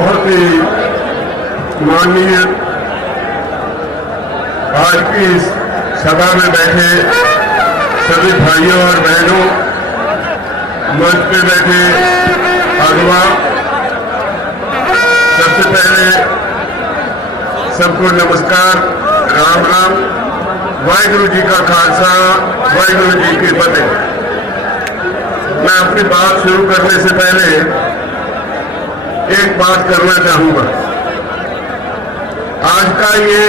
बहुत ही माननीय आज की इस सभा में बैठे सभी भाइयों और बहनों, मंच पे बैठे अगवा, सबसे पहले सबको नमस्कार, राम राम, वाहिगुरु जी का खालसा, वाहिगुरु जी की फतेह। मैं अपनी बात शुरू करने से पहले एक बात करना चाहूंगा। आज का ये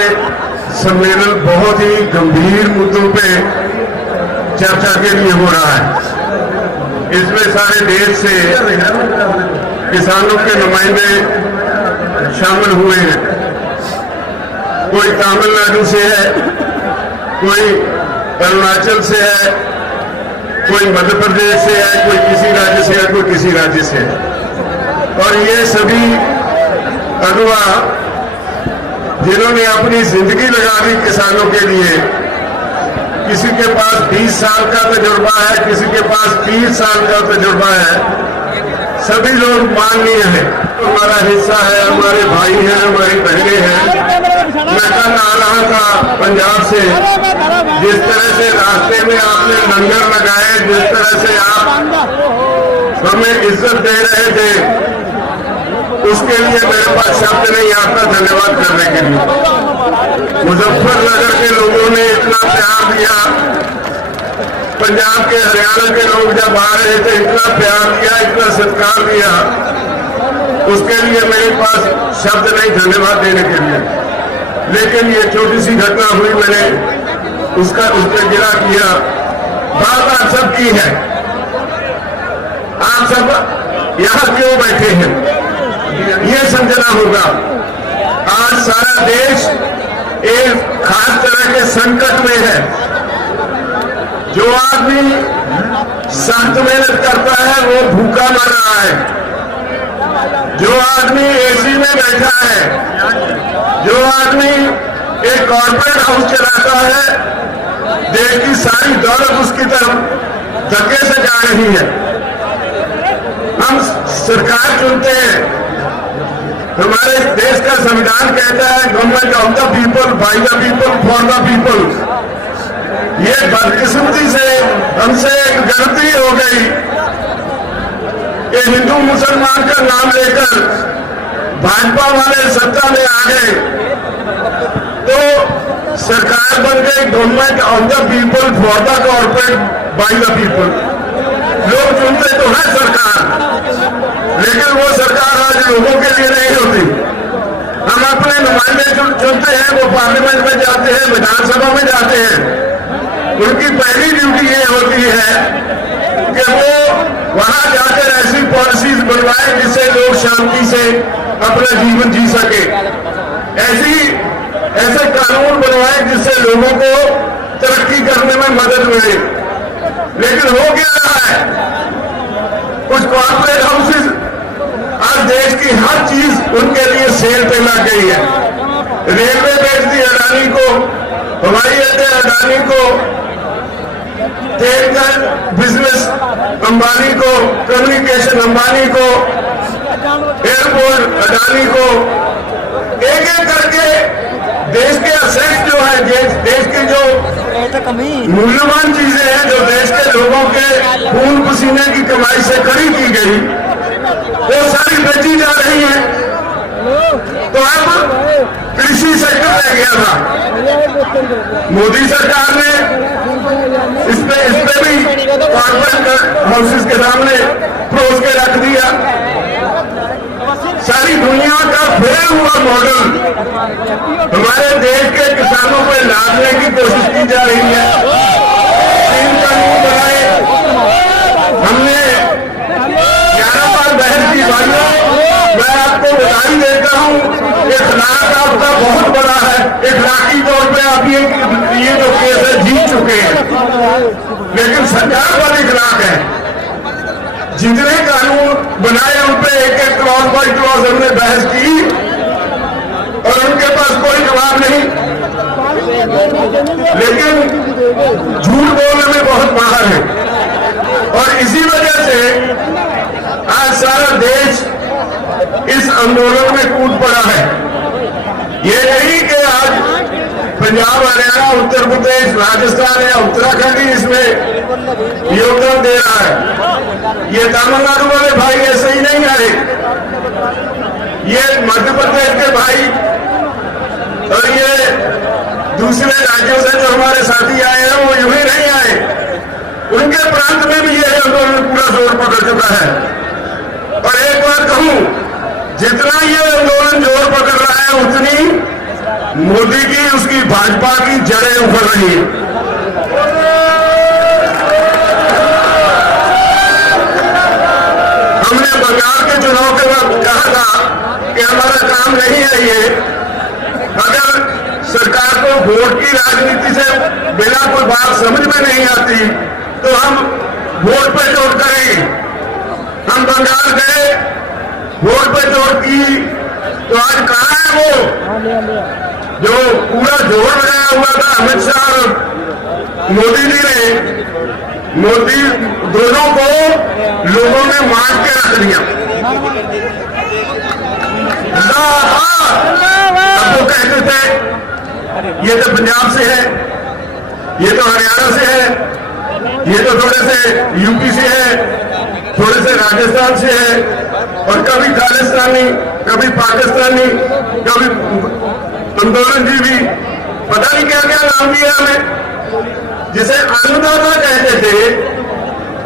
सम्मेलन बहुत ही गंभीर मुद्दों पे चर्चा के लिए हो रहा है। इसमें सारे देश से किसानों के नुमाइंदे शामिल हुए हैं। कोई तमिलनाडु से है, कोई अरुणाचल से है, कोई मध्य प्रदेश से है, कोई किसी राज्य से है, कोई किसी राज्य से है। और ये सभी अगवा जिन्होंने अपनी जिंदगी लगा दी किसानों के लिए, किसी के पास 20 साल का तजुर्बा है, किसी के पास 30 साल का तजुर्बा है, सभी लोग माननीय हैं, हमारा हिस्सा है, हमारे भाई हैं, हमारी बहनें हैं। मैं कल आ रहा था पंजाब से, जिस तरह से रास्ते में आपने लंगर लगाए, जिस तरह से आप हमें इज्जत दे रहे थे, उसके लिए मेरे पास शब्द नहीं आता धन्यवाद करने के लिए। मुजफ्फरनगर के लोगों ने इतना प्यार दिया, पंजाब के हरियाणा के लोग जब आ रहे थे इतना प्यार दिया, इतना सत्कार दिया, उसके लिए मेरे पास शब्द नहीं धन्यवाद देने के लिए। लेकिन ये छोटी सी घटना हुई, मैंने उस पर गिला किया। बात आप सब की है, आप सब यहाँ क्यों बैठे हैं ये समझना होगा। आज सारा देश एक खास तरह के संकट में है। जो आदमी सख्त मेहनत करता है वो भूखा मर रहा है। जो आदमी एसी में बैठा है, जो आदमी एक कॉर्पोरेट हाउस चलाता है, देश की सारी दौलत उसकी तरफ धक्के से जा रही है। हम सरकार चुनते हैं, हमारे देश का संविधान कहता है government of the people, by the people, for the people. ये बदकिस्मती से हमसे एक गलती हो गई कि हिंदू मुसलमान का नाम लेकर भाजपा वाले सत्ता में आ गए, तो सरकार बन गई government of the people, for the corporate, by the people. लोग चुनते तो है सरकार, लेकिन वो सरकार आज लोगों के लिए नहीं होती। हम अपने नुमाइंदे चुनते हैं, वो पार्लियामेंट में जाते हैं, विधानसभा में जाते हैं। उनकी पहली ड्यूटी ये होती है कि वो वहां जाकर ऐसी पॉलिसीज बनवाए जिससे लोग शांति से अपना जीवन जी सके, ऐसे कानून बनवाए जिससे लोगों को तरक्की करने में मदद मिले। लेकिन हो क्या रहा है, कुछ कॉर्पोरेट हाउसेज आज देश की हर चीज उनके लिए सेल पे लग गई है। रेलवे बेच दी अडानी को, हवाई अड्डे अडानी को, तेल का बिजनेस अंबानी को, कम्युनिकेशन अंबानी को, एयरपोर्ट अडानी को। एक एक करके देश के असेट्स जो है, देश की जो मूल्यवान चीजें हैं, जो देश के लोगों के खून पसीने की कमाई से खड़ी की गई, वो सारी बेची जा रही है। तो अब कृषि सेक्टर रह गया था। मोदी सरकार ने इस पे भी कॉर्पोरेट हाउसेस के सामने परोस के रख दिया। सारी दुनिया का फेल हुआ मॉडल हमारे देश के किसानों पर लादने की कोशिश की जा रही है। 3 कानून बनाए हमने, 11 बार बहस की। भाइयों, मैं आपको बधाई देता हूं, इखलाक आपका बहुत बड़ा है। इखलाकी तौर पे आप ये जो केस है जीत चुके हैं, लेकिन सरकार पर इखलाक है। जितने कानून बनाए उन पे एक क्लॉज बाई क्लॉज हमने बहस की और उनके पास कोई जवाब नहीं, लेकिन झूठ बोलने में बहुत माहिर है। और इसी वजह से आज सारा देश इस आंदोलन में कूद पड़ा है। ये नहीं कि आज पंजाब, हरियाणा, उत्तर प्रदेश, राजस्थान या उत्तराखंड ही इसमें योगदान दे रहा है। ये तमिलनाडु वाले भाई ऐसे ही नहीं आए, ये मध्य प्रदेश के भाई और ये दूसरे राज्यों से जो हमारे साथी आए हैं वो यूं ही नहीं आए, उनके प्रांत में भी ये आंदोलन पूरा जोर पकड़ चुका है। और एक बात कहूं, जितना ये आंदोलन जोर पकड़ रहा है उतनी मोदी की, उसकी भाजपा की जड़ें उभर रही है। हमने बंगाल के चुनाव के वक्त कहा था कि हमारा काम नहीं है ये, अगर सरकार को वोट की राजनीति से बिना कोई बात समझ में नहीं आती तो हम वोट पे जोर करेंगे। हम बंगाल गए, वोट पे जोर की, तो आज कहां है वो जो पूरा जोर लगाया हुआ था अमित शाह और मोदी जी ने? मोदी दोनों को लोगों ने मार के रख दिया। अब वो कहते थे ये तो पंजाब से है, ये तो हरियाणा से है, ये तो थोड़े से यूपी से है, थोड़े से राजस्थान से है, और कभी खालिस्तानी, कभी पाकिस्तानी, कभी आंदोलन जी भी, पता नहीं क्या क्या नाम दिया हमें। जिसे अन्नदाता कहते थे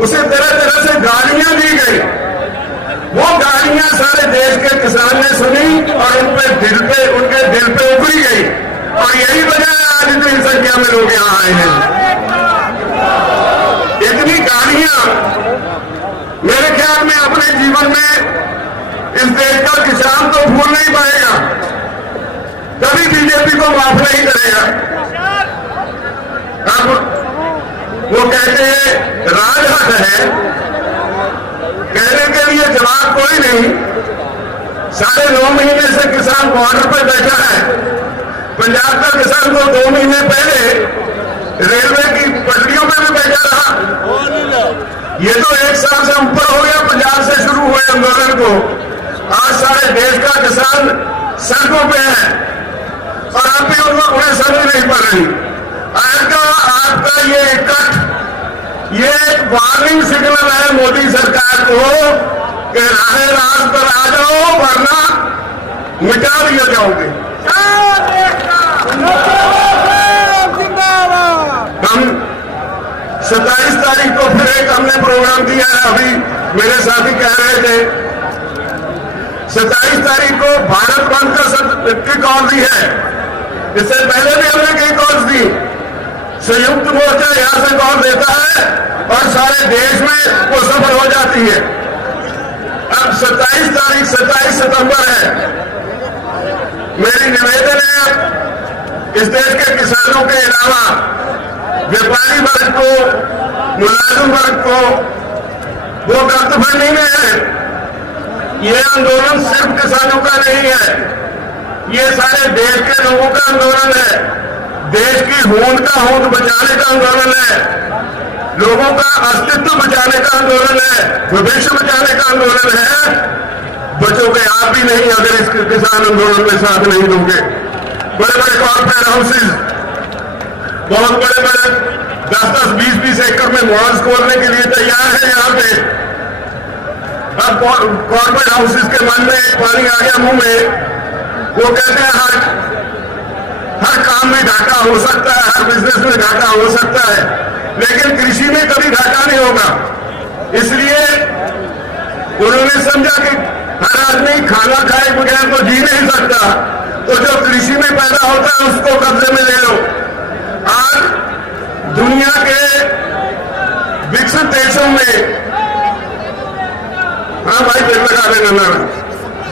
उसे तरह तरह से गालियां दी गई। वो गालियां सारे देश के किसान ने सुनी और उनके दिल पे उभरी गई, और यही वजह है आज इतनी संख्या में लोग यहां आए हैं। इतनी गालियां मेरे ख्याल में अपने जीवन में इस देश का किसान तो भूल नहीं पाएगा, कभी बीजेपी को माफ नहीं करेगा। अब वो कहते हैं राजहट है, कहने के लिए जवाब कोई नहीं। 9.5 महीने से किसान बॉर्डर पर बैठा है। पंजाब का किसान को 2 महीने पहले रेलवे की पटरियों पर भी बैठा रहा। ये तो 1 साल से ऊपर हो गया पंजाब से शुरू हुए आंदोलन को। आज सारे देश का किसान सड़कों पे है और अब भी उन्हें समझ नहीं पड़ रही। आज का आपका ये इकट्ठ, ये एक वार्निंग सिग्नल है मोदी सरकार को कि राहे राज पर आ जाओ वरना मिटा दिए जाओगे। हम 27 तारीख को फिर एक हमने प्रोग्राम दिया है, अभी मेरे साथी कह रहे थे 27 तारीख को भारत बंद की कॉल दी है। इससे पहले भी हमने कई कॉल्स दी। संयुक्त मोर्चा यहां से कॉल देता है और सारे देश में वो सफल हो जाती है। अब 27 तारीख 27 सितंबर है। मेरी निवेदन है इस देश के किसानों के अलावा व्यापारी वर्ग को, मुलाजिम वर्ग को, वो गर्तफंडी में है। ये आंदोलन सिर्फ किसानों का नहीं है, ये सारे देश के लोगों का आंदोलन है। देश की होंद का होंद बचाने का आंदोलन है, लोगों का अस्तित्व बचाने का आंदोलन है, भविष्य बचाने का आंदोलन है। बचोगे आप भी नहीं अगर इस किसान आंदोलन में साथ नहीं दोगे। बड़े बड़े कॉर्पोरेट हाउसेज, बहुत बड़े बड़े 10-10, 20-20 एकड़ में मॉल्स खोलने के लिए तैयार है यहाँ पे। अब कॉर्पोरेट हाउसेज के मन में पानी आ गया मुंह में। वो कहते हैं हर काम में घाटा हो सकता है, हर बिजनेस में घाटा हो सकता है, लेकिन कृषि में कभी घाटा नहीं होगा। इसलिए उन्होंने समझा कि हर आदमी खाना खाए बगैर तो जी नहीं सकता, तो जो कृषि में पैदा होता है उसको कब्जे में ले लो। आज दुनिया के विकसित देशों में, हाँ भाई पेड़ लगा देना,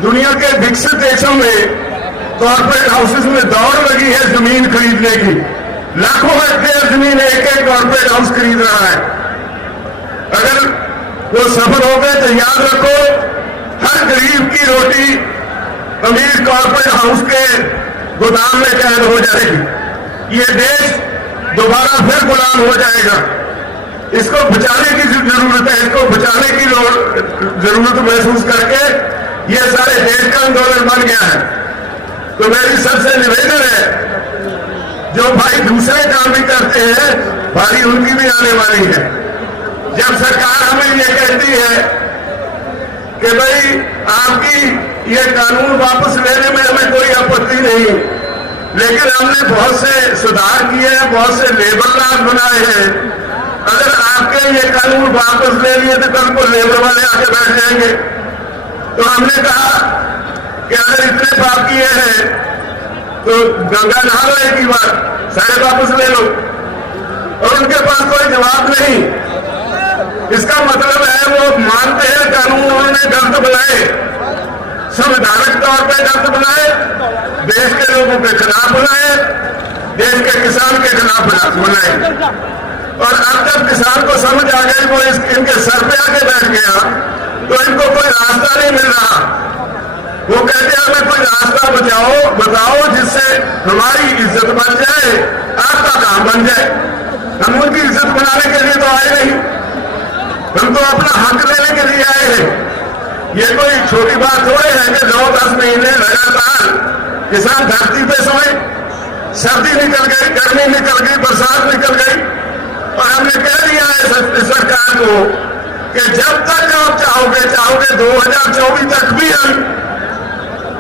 दुनिया के विकसित देशों में कॉर्पोरेट हाउसेज में दौड़ लगी है जमीन खरीदने की। लाखों हेक्टेयर जमीन एक कॉर्पोरेट हाउस खरीद रहा है। अगर वो सफल हो गए तो याद रखो हर गरीब की रोटी अमीर कॉर्पोरेट हाउस के गोदाम में कैद हो जाएगी। ये देश दोबारा फिर गुलाम हो जाएगा। इसको बचाने की जरूरत है, इसको बचाने की जरूरत महसूस करके ये सारे देश का आंदोलन बन गया है। तो मेरी सबसे निवेदन है, जो भाई दूसरे काम भी करते हैं, बारी उनकी भी आने वाली है। जब सरकार हमें ये कहती है कि भाई आपकी ये कानून वापस लेने में हमें कोई आपत्ति नहीं, लेकिन हमने बहुत से सुधार किए हैं, बहुत से लेबर लॉज बनाए हैं। अगर आपके ये कानून वापस ले लिए तो कल को लेबर वाले आके बैठ जाएंगे। तो हमने कहा कि अगर इतने पाप किए हैं तो गंगा नहा लो एक ही बार, सारे वापस ले लो। और उनके पास कोई जवाब नहीं। इसका मतलब है वो मानते हैं कानून उन्होंने गलत बनाए, संवैधानिक तौर पर गलत बनाए, देश के लोगों के खिलाफ बनाए, देश के किसान के खिलाफ बनाए। और अब जब किसान को समझ आ गई, वो इनके सर पे आके बैठ गया, तो इनको कोई रास्ता नहीं मिल रहा। वो कहते हैं हमें कोई रास्ता बताओ जिससे हमारी इज्जत बन जाए, आपका काम बन जाए। हम उनकी इज्जत बनाने के लिए तो आए नहीं, हम तो अपना हक लेने के लिए आए हैं। ये कोई छोटी बात थोड़ी है कि 9-10 महीने लगातार किसान धरती पे सोए, सर्दी निकल गई, गर्मी निकल गई, बरसात निकल गई, और हमने कह दिया है सरकार को कि जब तक आप चाहोगे 2024 तक भी हम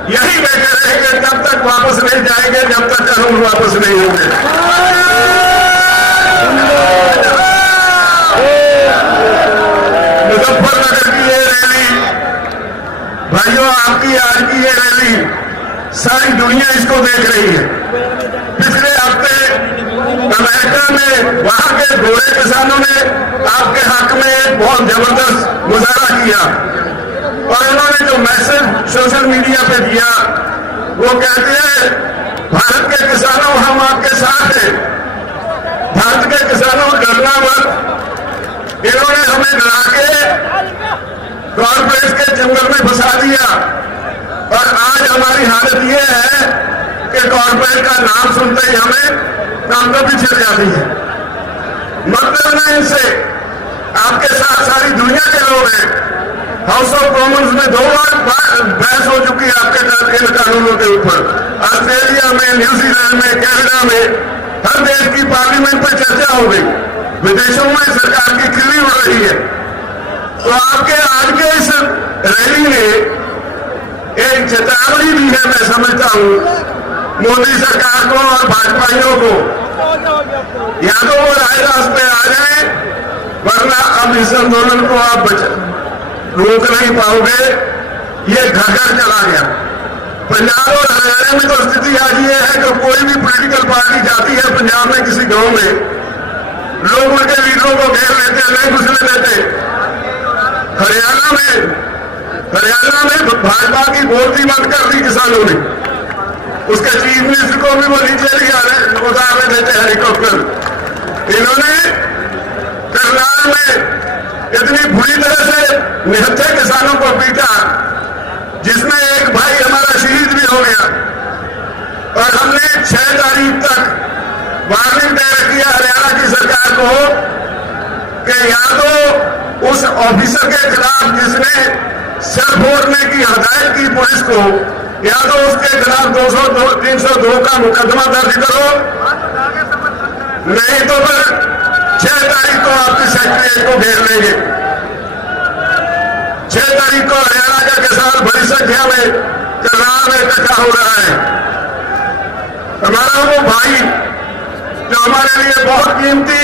यही बैठे रहेंगे, तब तक वापस नहीं जाएंगे, जब तक कानून वापस नहीं होंगे। मुजफ्फरनगर की ये रैली, भाइयों आपकी आज की ये रैली सारी दुनिया इसको देख रही है। पिछले हफ्ते अमेरिका में वहां के गोरे किसानों ने आपके हक में एक बहुत जबरदस्त मुजाहरा किया, और उन्होंने जो मैसेज सोशल मीडिया पे दिया, वो कहते हैं भारत के किसानों हम आपके साथ हैं, भारत के किसानों डरना मत। इन्होंने हमें डरा के कॉर्पोरेट के जंगल में फंसा दिया, और आज हमारी हालत ये है कि कॉर्पोरेट का नाम सुनते ही हमें काम तो पीछे जाती है। मतलब नहीं इनसे, आपके साथ सारी दुनिया के लोग हैं। हाउस ऑफ कॉमन्स में 2 बार बहस हो चुकी है आपके इन कानूनों के ऊपर। ऑस्ट्रेलिया में, न्यूजीलैंड में, कनाडा में, हर देश की पार्लियामेंट पर चर्चा हो गई, विदेशों में सरकार की खिल्ली उड़ रही है। तो आपके आज के इस रैली में एक चेतावनी भी है, मैं समझता हूं मोदी सरकार को और भाजपाइयों को, या तो वो राय रास्ते आ जाए, वरना अब इस आंदोलन को आप रोक नहीं पाओगे। ये घर चला गया। पंजाब और हरियाणा में तो स्थिति आज ये है कि कोई भी पॉलिटिकल पार्टी जाती है पंजाब में किसी गांव में, लोग उनके लीडरों को घेर लेते हैं, नहीं घुसने देते। हरियाणा में भाजपा की बोलती बंद कर दी किसानों ने, उसके चीफ मिनिस्टर को भी वो नीचे लिया उतार देते हेलीकॉप्टर। इन्होंने करनाल में इतनी बुरी तरह से निहत्थे किसानों को पीटा, जिसमें एक भाई हमारा शहीद भी हो गया। और हमने 6 तारीख तक वार्निंग दे रखी है हरियाणा की सरकार को कि या तो उस ऑफिसर के खिलाफ जिसने सर फोड़ने की हदायत की पुलिस को, या तो उसके खिलाफ 302 का मुकदमा दर्ज करो, नहीं तो फिर 6 तारीख को आपकी सेक्रेटरीट को घेर लेंगे। 6 तारीख को हरियाणा का किसान बड़ी संख्या में करनाल में इकट्ठा हो रहा है। हमारा वो भाई जो हमारे लिए बहुत कीमती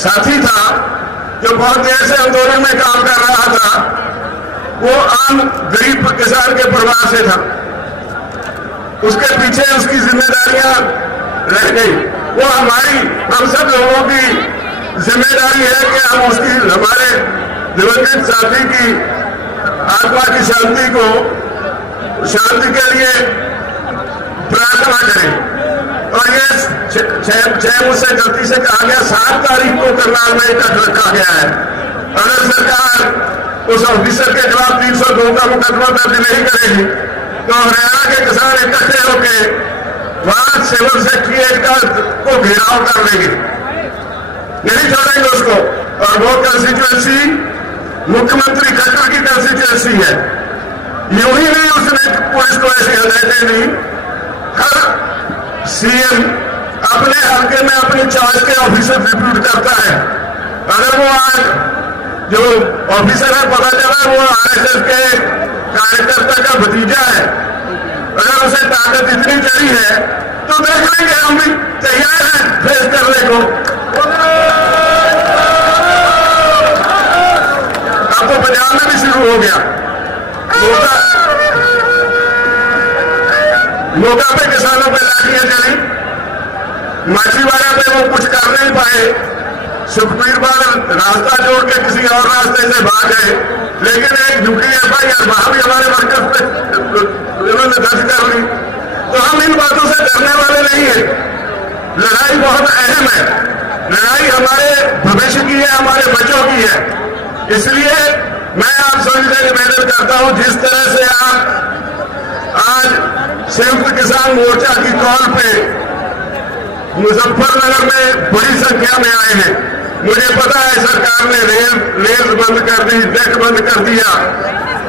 साथी था, जो बहुत देर से आंदोलन में काम कर रहा था, वो आम गरीब किसान के परिवार से था। उसके पीछे उसकी जिम्मेदारियां रह गई। वो हम सब लोगों की जिम्मेदारी है कि हम उसकी, हमारे दिवंगत साथी की आत्मा की शांति के लिए प्रार्थना करें। और ये 6 मुझसे गलती से कहा गया, 7 तारीख को करनाल में इकट्ठ रखा गया है। अगर सरकार उस ऑफिसर के खिलाफ 302 का मुकदमा दर्ज नहीं करेगी तो हरियाणा के किसान इकट्ठे होकर वहां सिविल सेक्रेटरीट को घेराव कर लेंगे, नहीं छोड़ेंगे उसको। और वो कंस्टिट्यूएंसी मुख्यमंत्री खट्टर की कंस्टिट्यूएंसी है, यूं ही नहीं उसने पुलिस को ऐसी हदायतें दी। हर सीएम अपने हल्के में अपनी चॉइस के ऑफिसर रिक्रूट करता है। अगर वो आज जो ऑफिसर है पता चला वो आरएसएस के कार्यकर्ता का भतीजा है, अगर उसे ताकत इतनी चढ़ी है तो देख लेंगे, हम भी तैयार हैं फेस करने को। अब तो पंजाब में भी शुरू हो गया। मौका पे किसानों पे लाठियां चली, माछीवाड़ा पे वो कुछ कर नहीं पाए। सुखबीर बादल रास्ता छोड़ के किसी और रास्ते से भाग गए, लेकिन एक झुकी एफआईआर वहां भी हमारे वर्कर्स पे उन्होंने दर्ज कर ली। तो हम इन बातों से डरने वाले नहीं है। लड़ाई बहुत अहम है, लड़ाई हमारे भविष्य की है, हमारे बच्चों की है। इसलिए मैं आप सभी से निवेदन करता हूं, जिस तरह से आप आज संयुक्त किसान मोर्चा की कॉल पे मुजफ्फरनगर में बड़ी संख्या में आए हैं। मुझे पता है सरकार ने रेल बंद कर दी, डेक बंद कर दिया,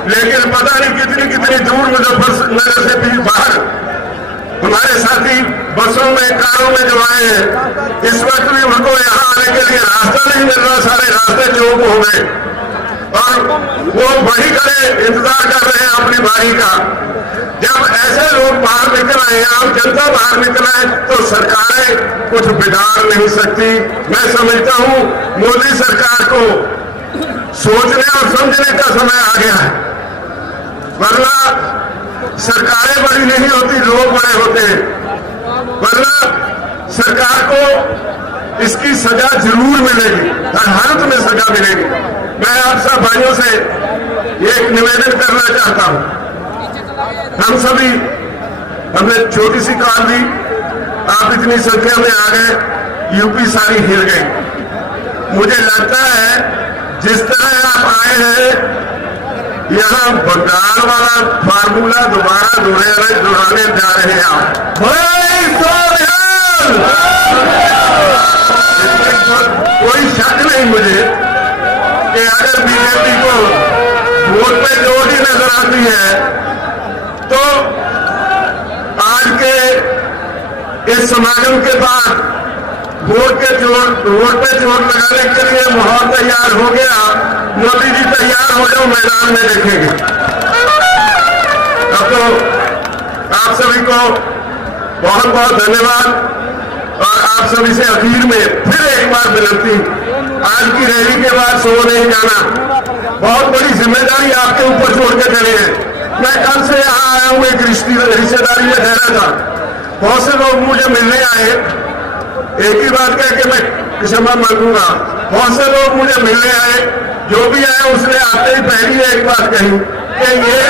लेकिन पता नहीं कितनी कितनी दूर मुजफ्फरनगर से भी बाहर हमारे साथी बसों में, कारों में जो आए हैं, इस वक्त भी उनको यहाँ आने के लिए रास्ता नहीं मिल रहा। सारे रास्ते चौक हो गए और वो वही खड़े इंतजार कर रहे हैं अपनी बारी का। जब ऐसे लोग बाहर निकल आए, आम जनता बाहर निकल आए, तो सरकारें कुछ बिगाड़ नहीं सकती। मैं समझता हूं मोदी सरकार को सोचने और समझने का समय आ गया है, वरना सरकारें बड़ी नहीं होती, लोग बड़े होते हैं। वरना सरकार को इसकी सजा जरूर मिलेगी, हर हालत में सजा मिलेगी। मैं आप सब भाइयों से एक निवेदन करना चाहता हूं, हम सभी, हमने छोटी सी कॉल दी, आप इतनी संख्या में आ गए, यूपी सारी हिल गई। मुझे लगता है जिस तरह आप आए हैं, यहां बंगाल वाला फार्मूला दोबारा दोहराने जा रहे हैं आप। कोई शक नहीं मुझे कि अगर बीजेपी को वोट पे जोर ही नजर आती है तो आज के इस समागम के बाद वोट पे जोर लगाने के लिए माहौल तैयार हो गया। मोदी जी तैयार हो जाओ, मैदान में देखेंगे। अब तो आप सभी को बहुत बहुत धन्यवाद और आप सभी से आखिर में फिर एक बार विनती, आज की रैली के बाद सो नहीं जाना, बहुत बड़ी जिम्मेदारी आपके ऊपर छोड़ के चले हैं। मैं कल से यहाँ आया हूँ, एक रिश्तेदारी में ठहरा था, बहुत से लोग मुझे मिलने आए, एक ही बात कह के मैं क्षमा मांगूंगा। बहुत से लोग मुझे मिलने आए, जो भी आए उसने आते ही पहली एक बात कही कि ये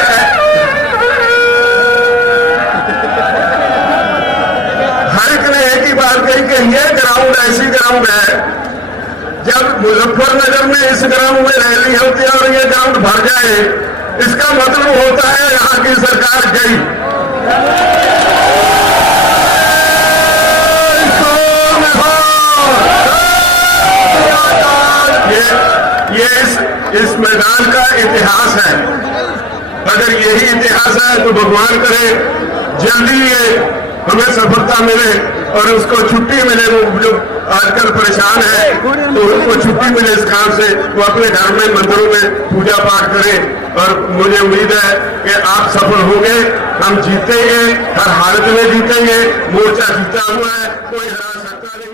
हर एक ने एक ही बात कही कि ये ग्राउंड ऐसी ग्राउंड है, जब मुजफ्फरनगर में इस ग्राउंड में रैली होती है और ये ग्राउंड भर जाए, इसका मतलब होता है यहाँ की सरकार गई। ये इस मैदान का इतिहास है। अगर यही इतिहास है तो भगवान करे जल्दी ये हमें सफलता मिले और उसको छुट्टी मिले। वो जो आजकल परेशान है तो उनको छुट्टी मिले इस काम से, वो अपने घर में मंदिरों में पूजा पाठ करें। और मुझे उम्मीद है कि आप सफल होंगे, हम जीतेंगे, हर हालत में जीतेंगे। मोर्चा जीता हुआ है, कोई हरा सकता नहीं।